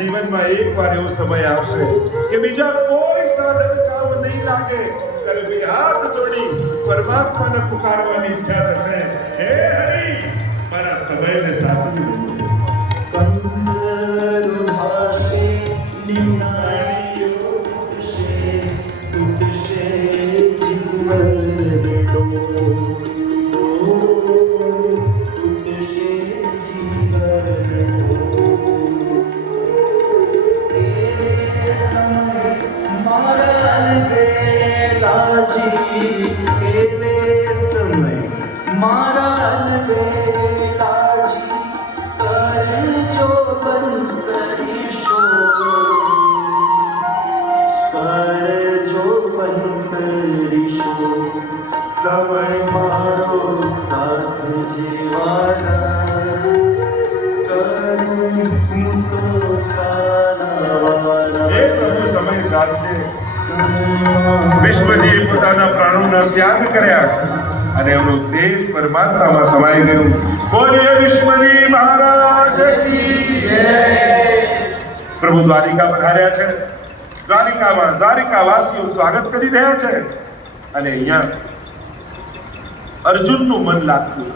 જીવનમાં એકવાર એવો સમય આવશે કે બીજા કોઈ સાધન કામ નહીં લાગે ત્યારે બે હાથ જોડી પરમાત્માને પુકારવાની ઈચ્છા થશે, હે હરિ મારા સમયને સાચવી લે. સમય મારો સાથ જીવાના કરું તો કાના. એ પ્રભુ સમય સાથે વિશ્વજીએ પોતાના પ્રાણોના ત્યાગ કર્યા છે અને એમનું તેજ પરમાત્મામાં સમાઈ ગયું. બોલીએ વિશ્વજી મહારાજ કી જય. પ્રભુ દ્વારિકા પધાર્યા છે. દ્વારિકામાં દ્વારિકાવાસીઓ સ્વાગત કરી રહ્યા છે અને અહીંયા અર્જુનનું મન લાગતું